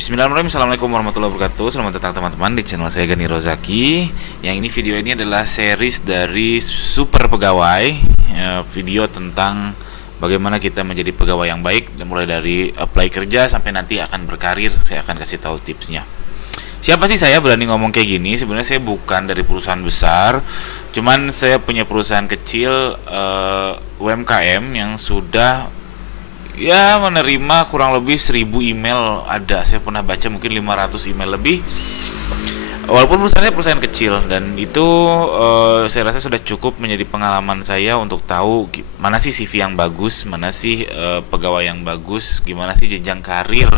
Bismillahirrahmanirrahim. Assalamualaikum warahmatullahi wabarakatuh. Selamat datang teman-teman di channel saya Gani Rozaki. Yang ini video ini adalah series dari Super Pegawai, video tentang bagaimana kita menjadi pegawai yang baik, mulai dari apply kerja sampai nanti akan berkarir. Saya akan kasih tahu tipsnya. Siapa sih saya berani ngomong kayak gini? Sebenarnya saya bukan dari perusahaan besar, cuman saya punya perusahaan kecil, UMKM yang sudah menerima kurang lebih 1000 email. Ada, saya pernah baca mungkin 500 email lebih. Walaupun perusahaannya perusahaan kecil, dan itu saya rasa sudah cukup menjadi pengalaman saya untuk tahu mana sih CV yang bagus, mana sih pegawai yang bagus, gimana sih jenjang karir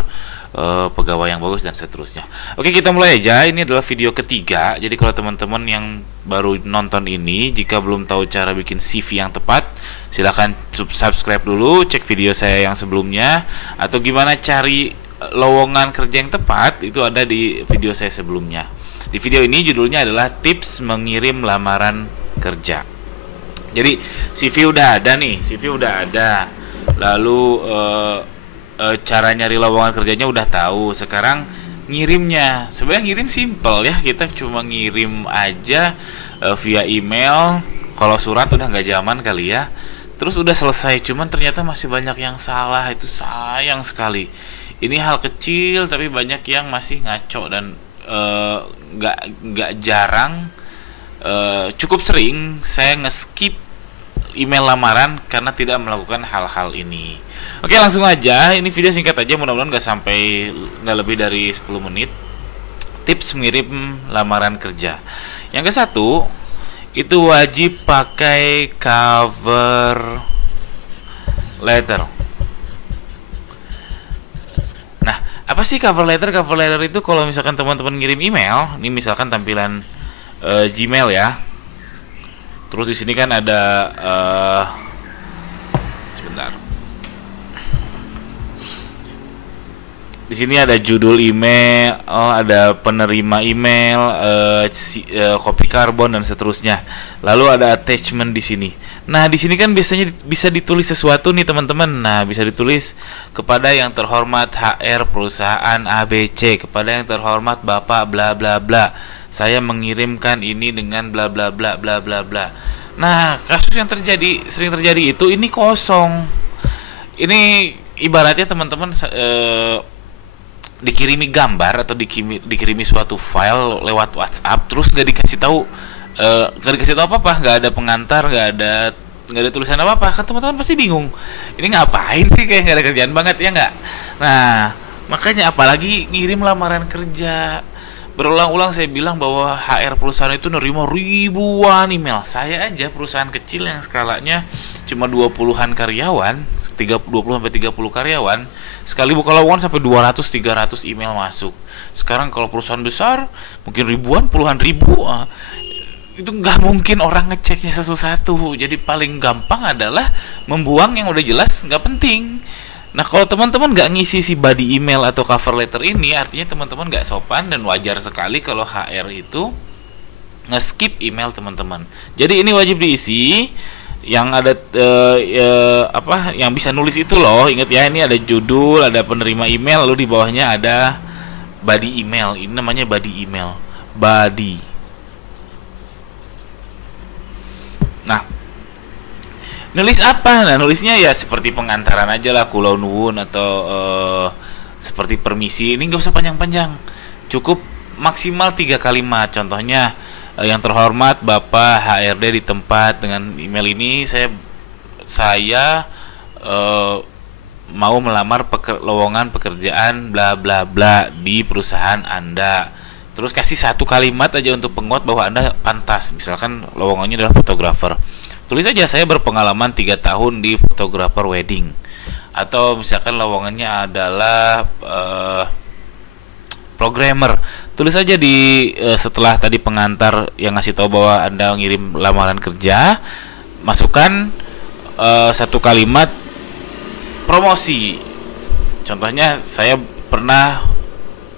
pegawai yang bagus, dan seterusnya. Oke, kita mulai aja. Ini adalah video ketiga. Jadi kalau teman-teman yang baru nonton ini, jika belum tahu cara bikin CV yang tepat, silahkan subscribe dulu, cek video saya yang sebelumnya, atau gimana cari lowongan kerja yang tepat, itu ada di video saya sebelumnya. Di video ini judulnya adalah tips mengirim lamaran kerja. Jadi CV udah ada nih, CV udah ada. Lalu cara nyari lowongan kerjanya udah tahu. Sekarang ngirimnya, sebenarnya ngirim simple ya, kita cuma ngirim aja via email. Kalau surat udah nggak zaman kali ya. Terus udah selesai. Cuman ternyata masih banyak yang salah, itu sayang sekali. Ini hal kecil tapi banyak yang masih ngaco, dan nggak jarang, cukup sering saya nge-skip email lamaran karena tidak melakukan hal-hal ini. Oke, langsung aja. Ini video singkat aja, mudah-mudahan nggak lebih dari 10 menit. Tips mengirim lamaran kerja. Yang ke satu, itu wajib pakai cover letter. Nah, apa sih cover letter? Cover letter itu kalau misalkan teman-teman ngirim email, ini misalkan tampilan Gmail ya. Terus di sini kan ada sebentar. Di sini ada judul email, ada penerima email, kopi karbon, dan seterusnya. Lalu ada attachment di sini. Nah, di sini kan biasanya bisa ditulis sesuatu nih teman-teman. Nah, bisa ditulis kepada yang terhormat HR perusahaan ABC, kepada yang terhormat Bapak bla bla bla. Saya mengirimkan ini dengan bla bla bla bla bla bla. Nah, kasus yang sering terjadi itu ini kosong. Ini ibaratnya teman-teman dikirimi gambar atau dikirimi suatu file lewat WhatsApp, terus nggak dikasih tahu apa-apa, nggak ada pengantar, nggak ada tulisan apa-apa, kan teman-teman pasti bingung. Ini ngapain sih, kayak nggak ada kerjaan banget ya nggak? Nah, makanya apalagi ngirim lamaran kerja. Berulang-ulang saya bilang bahwa HR perusahaan itu nerima ribuan email. Saya aja perusahaan kecil yang skalanya cuma 20-an karyawan, 20-30 karyawan, sekali buka lowongan sampai 200-300 email masuk. Sekarang kalau perusahaan besar mungkin ribuan, puluhan ribu. Itu nggak mungkin orang ngeceknya satu-satu. Jadi paling gampang adalah membuang yang udah jelas nggak penting. Nah, kalau teman-teman nggak ngisi si body email atau cover letter ini, artinya teman-teman nggak sopan, dan wajar sekali kalau HR itu nge-skip email teman-teman. Jadi ini wajib diisi. Yang ada yang bisa nulis itu loh. Ingat ya, ini ada judul, ada penerima email, lalu di bawahnya ada body email. Ini namanya body email. Body. Nah, nulis apa? Nah, nulisnya ya seperti pengantaran aja lah, kulau nuwun, atau seperti permisi. Ini nggak usah panjang-panjang, cukup maksimal 3 kalimat. Contohnya, yang terhormat Bapak HRD di tempat, dengan email ini saya mau melamar lowongan pekerjaan bla bla bla di perusahaan Anda. Terus kasih 1 kalimat aja untuk penguat bahwa Anda pantas. Misalkan lowongannya adalah fotografer, tulis aja saya berpengalaman 3 tahun di fotografer wedding. Atau misalkan lowongannya adalah programmer, tulis aja di setelah tadi pengantar yang ngasih tahu bahwa Anda ngirim lamaran kerja, masukkan 1 kalimat promosi. Contohnya, saya pernah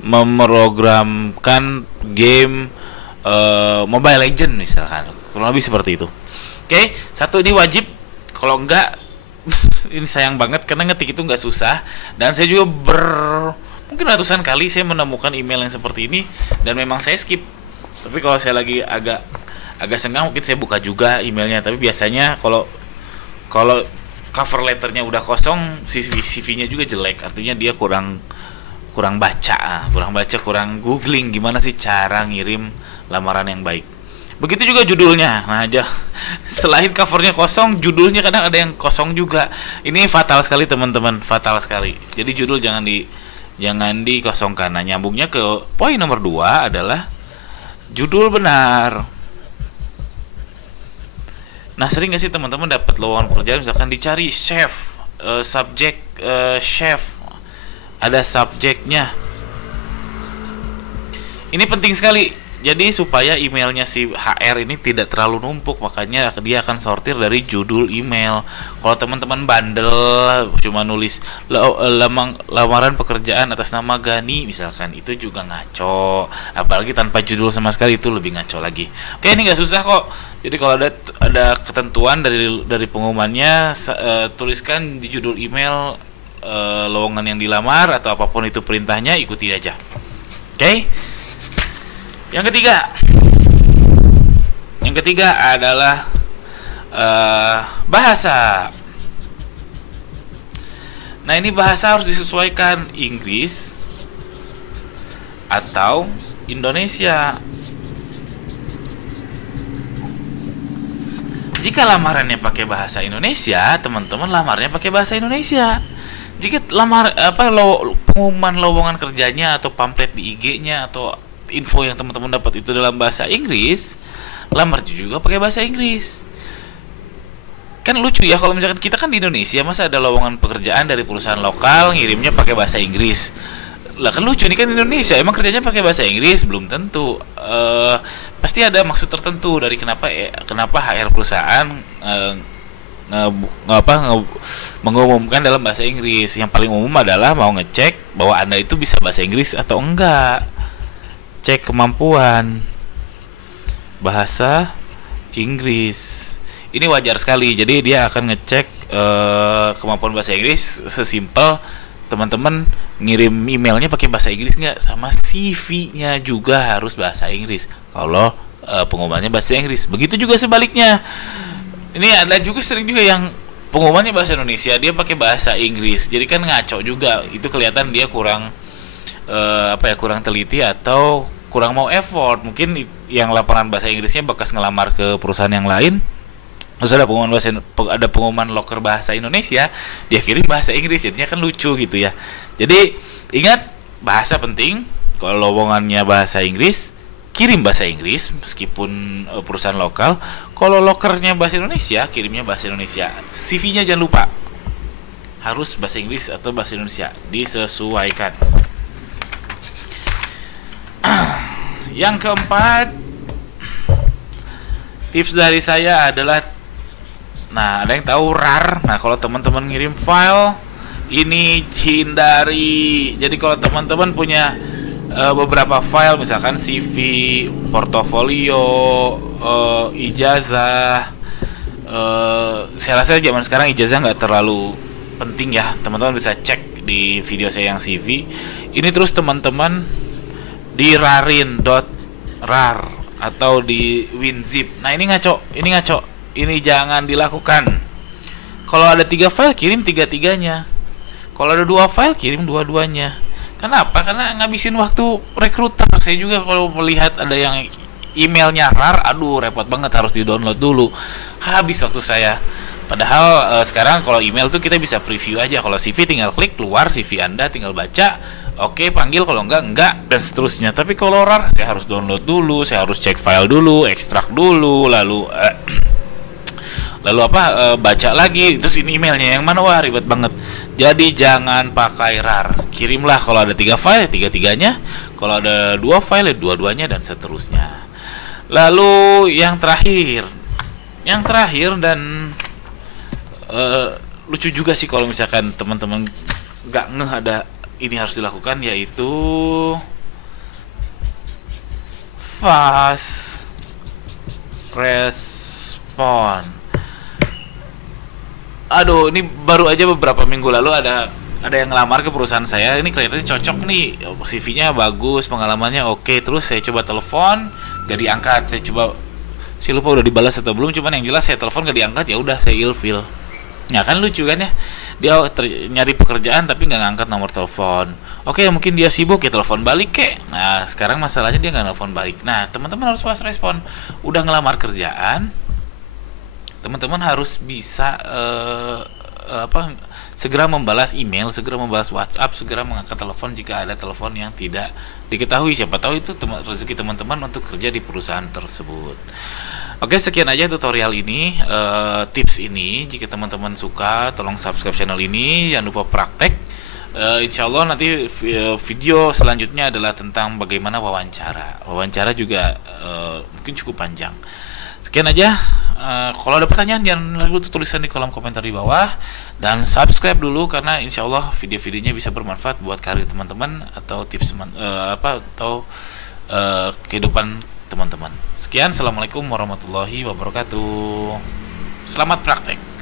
memprogramkan game Mobile Legend misalkan, kurang lebih seperti itu. Oke, 1 ini wajib. Kalau enggak ini sayang banget, karena ngetik itu nggak susah, dan saya juga Mungkin ratusan kali saya menemukan email yang seperti ini dan memang saya skip. Tapi kalau saya lagi agak senggang mungkin saya buka juga emailnya. Tapi biasanya kalau kalau cover letternya udah kosong, CV-nya juga jelek. Artinya dia kurang kurang baca, kurang googling gimana sih cara ngirim lamaran yang baik. Begitu juga judulnya. Nah, aja selain covernya kosong, judulnya kadang ada yang kosong juga. Ini fatal sekali teman-teman, fatal sekali. Jadi judul jangan dikosongkan. Nah, nyambungnya ke poin nomor 2 adalah judul benar. Nah, sering gak sih teman-teman dapat lowongan pekerjaan misalkan dicari chef, subjek chef, ada subjeknya. Ini penting sekali. Jadi supaya emailnya si HR ini tidak terlalu numpuk, makanya dia akan sortir dari judul email. Kalau teman-teman bandel cuma nulis lamaran pekerjaan atas nama Gani misalkan, itu juga ngaco. Apalagi tanpa judul sama sekali, itu lebih ngaco lagi. Oke, ini nggak susah kok. Jadi kalau ada ketentuan dari pengumumannya, tuliskan di judul email lowongan yang dilamar atau apapun itu perintahnya, ikuti aja. Oke? Yang ketiga adalah bahasa. Nah, ini bahasa harus disesuaikan Inggris atau Indonesia. Jika lamarannya pakai bahasa Indonesia, teman-teman lamarnya pakai bahasa Indonesia. Jika pengumuman lowongan kerjanya atau pamflet di IG-nya atau info yang teman-teman dapat itu dalam bahasa Inggris, lamar juga pakai bahasa Inggris. Kan lucu ya kalau misalkan kita kan di Indonesia, masa ada lowongan pekerjaan dari perusahaan lokal ngirimnya pakai bahasa Inggris. Lah kan lucu, ini kan Indonesia, emang kerjanya pakai bahasa Inggris? Belum tentu. Pasti ada maksud tertentu dari kenapa HR perusahaan mengumumkan dalam bahasa Inggris. Yang paling umum adalah mau ngecek bahwa Anda itu bisa bahasa Inggris atau enggak. Cek kemampuan bahasa Inggris. Ini wajar sekali. Jadi dia akan ngecek kemampuan bahasa Inggris sesimpel teman-teman ngirim emailnya pakai bahasa Inggris nggak, sama CV-nya juga harus bahasa Inggris. Kalau pengumumannya bahasa Inggris. Begitu juga sebaliknya. Ini ada juga sering juga yang pengumumannya bahasa Indonesia, dia pakai bahasa Inggris. Jadi kan ngaco juga. Itu kelihatan dia kurang kurang teliti atau kurang mau effort. Mungkin yang laporan bahasa Inggrisnya bekas ngelamar ke perusahaan yang lain, terus ada pengumuman loker bahasa Indonesia, dia kirim bahasa Inggris, jadinya kan lucu gitu ya. Jadi ingat, bahasa penting. Kalau lowongannya bahasa Inggris, kirim bahasa Inggris meskipun perusahaan lokal. Kalau lokernya bahasa Indonesia, kirimnya bahasa Indonesia. CV-nya jangan lupa harus bahasa Inggris atau bahasa Indonesia, disesuaikan. Yang keempat, tips dari saya adalah, nah, ada yang tahu RAR. Nah, kalau teman-teman ngirim file ini hindari. Jadi kalau teman-teman punya beberapa file, misalkan CV, portofolio, ijazah, saya rasa zaman sekarang ijazah nggak terlalu penting ya. Teman-teman bisa cek di video saya yang CV. Ini terus teman-teman di rarin.rar atau di WinZip. Nah, ini ngaco. Ini jangan dilakukan. Kalau ada 3 file, kirim 3-3-nya. Kalau ada 2 file, kirim 2-2-nya. Kenapa? Karena ngabisin waktu rekruter. Saya juga kalau melihat ada yang emailnya RAR, aduh repot banget, harus di-download dulu. Habis waktu saya. Padahal sekarang kalau email tuh kita bisa preview aja. Kalau CV tinggal klik keluar CV Anda, tinggal baca. Oke, panggil, kalau enggak, dan seterusnya. Tapi kalau RAR, saya harus download dulu, saya harus cek file dulu, ekstrak dulu, lalu baca lagi, terus ini emailnya yang mana, wah ribet banget. Jadi jangan pakai RAR. Kirimlah kalau ada 3 file, 3-3-nya. Kalau ada 2 file, 2-2-nya, dan seterusnya. Lalu yang terakhir dan lucu juga sih kalau misalkan teman-teman nggak ngeh ada ini harus dilakukan, yaitu fast respon. Aduh, ini baru aja beberapa minggu lalu ada ada yang ngelamar ke perusahaan saya, ini kelihatannya cocok nih, CV-nya bagus, pengalamannya oke. Terus saya coba telepon, gak diangkat. Saya lupa udah dibalas atau belum, cuman yang jelas saya telepon gak diangkat, ya udah saya ilfil. Ya kan lucu kan ya, dia nyari pekerjaan tapi nggak ngangkat nomor telepon. Oke, mungkin dia sibuk, ya telepon balik kek. Nah sekarang masalahnya dia nggak telepon balik. Nah teman-teman harus pas respon. Udah ngelamar kerjaan, teman-teman harus bisa segera membalas email, segera membalas WhatsApp, segera mengangkat telepon jika ada telepon yang tidak diketahui. Siapa tahu itu rezeki teman-teman untuk kerja di perusahaan tersebut. Oke, sekian aja tutorial ini, tips ini. Jika teman-teman suka, tolong subscribe channel ini. Jangan lupa praktek. Insya Allah nanti video selanjutnya adalah tentang bagaimana wawancara. Wawancara juga mungkin cukup panjang. Sekian aja. Kalau ada pertanyaan jangan lupa tulisan di kolom komentar di bawah, dan subscribe dulu karena insya Allah video-videonya bisa bermanfaat buat karir teman-teman atau tips kehidupan teman-teman. Sekian, assalamualaikum warahmatullahi wabarakatuh. Selamat praktek.